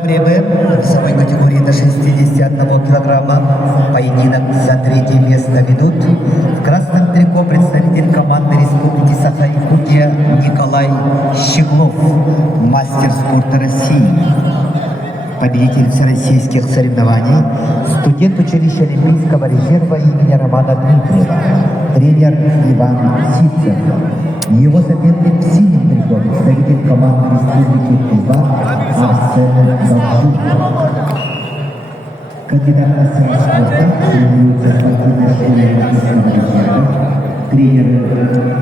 время в весовой категории до 61 килограмма. Поединок за третье место ведут. В красном трико представитель команды Республики Саха-Якутия Николай Щеглов, мастер спорта России, победитель всероссийских соревнований, студент училища Олимпийского резерва имени Романа Дмитриева, тренер Иван Ситцев. Его соперник в синем трико представитель команды Республики Тыва Арсен Завжук. Кандидат в мастера спорта тренируется в спортивной школе Олимпийского резерва, тренер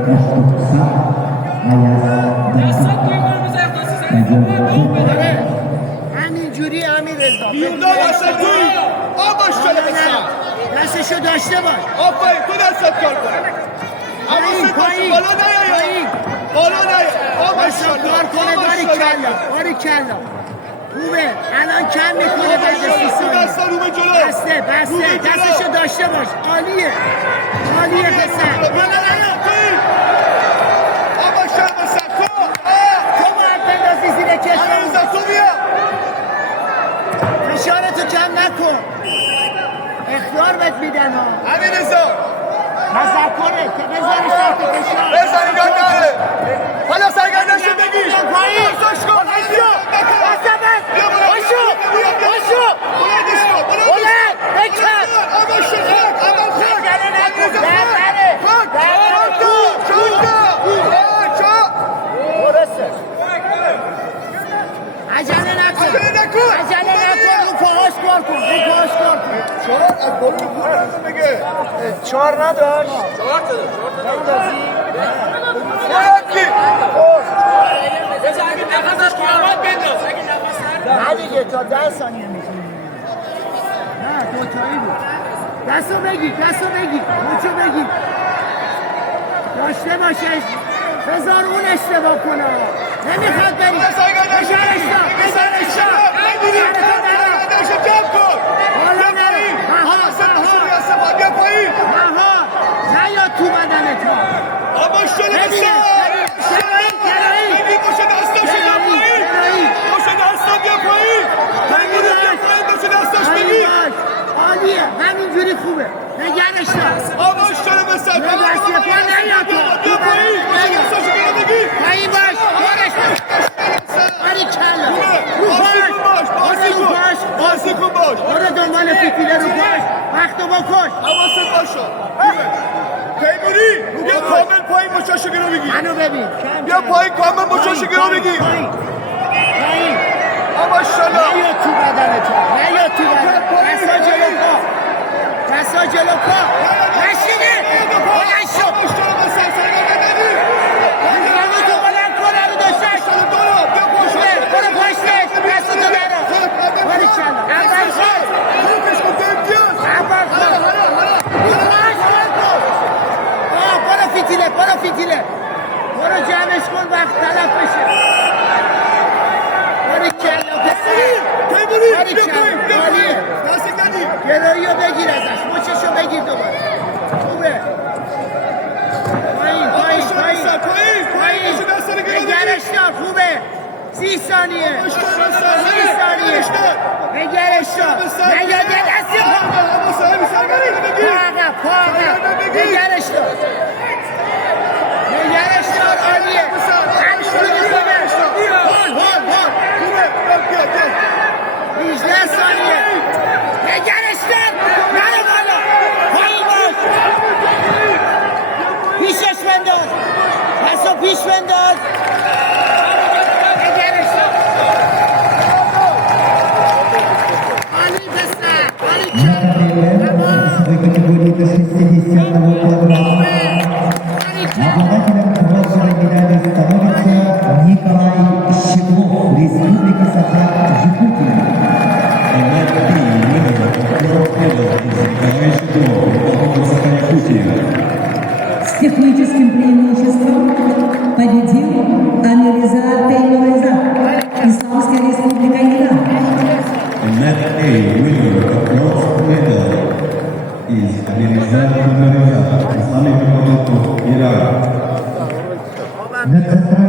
Каштукса Аяс Дакар. همینجوری همین رضا بیرون وسط توی آباش شده بسن دستشو داشته باش آفایی تو دستت کار کنه حواست باشه بالا نیایی بالا نیایی آباش دستو کار کنه باری کلا خوبه الان کم میکنه به تو دستا رو به جلو بسته دستشو داشته باش عالیه پسر آباش شده بسن تو باید بندازی زیر کتفم هنوزا تو بیا فشارتو کم نکن اختیار بهت میدن ها همین رضا تذکره که بذاریش تحت فشار رضا نگاه نده حالا سرگردنشو بگیر بازش کن بیا باشو بلندش کن بلند بکن آباش شد اول خاک عجله نکن رو پاهاش کار کن چهار از بالا رو پاهاش بگه چهار نداشت نه دیگه تا 10 ثانیه میتونی نه دوتایی بود دستو بگی موچو بگی داشته باشه بذار اون اشتباه کنه نمیخواد بری بشارش حالا نره نه یا تو بدنت آباش شده بسن باشه دستاش بیا پایین باشه دستا بیا پایین باشه دستاش بگیر عالیه همینجوری خوبه نگرش دار آباش شده بسن نه دستی پا نیا بیا پایین باشه دستاشو بیا بگیر پایین باش باری کلا بازی کن باش برو دنبال فتیله رو باش وقتو بکش حواست باشه تیموری بیا کامل پایین مچاشو گرو بگیر منو ببین بیا پایین کامل مچاشو گرو بگیر پایین ماشاءالله نه یا تو بدنت دستا جلو پا نشینه بلند شو تو بلند کن رو داشتش برو پشتش دستو تو برو باری کلا اول خواهد برو فیتیله برو جمعش کن وقت تلف بشه باری کلا باری کلا عالیه گرایی رو بگیر ازش مچشو بگیر دوباره خوبه پایین نگرش دار خوبه 30 ثانیه نگرش دار نگرده دستی پا نگرش دار عالیه همشونو میخوبه هول 18 ثانیه نگرش دار نرو بالا پایین باش پیشش بنداز دستو پیش بنداز نگرش دار عالی پسر В категории до 61 килограмма обладателем бронзовой медали становится Николай Щеглов, Республика Саха-Якутия. С техническим преимуществом победил Амириза Теймуриза, Исламская республика Иран. Net A winner of bronze medal is Amiriza Teimurizad, Islamic Republic of Iran. На центральном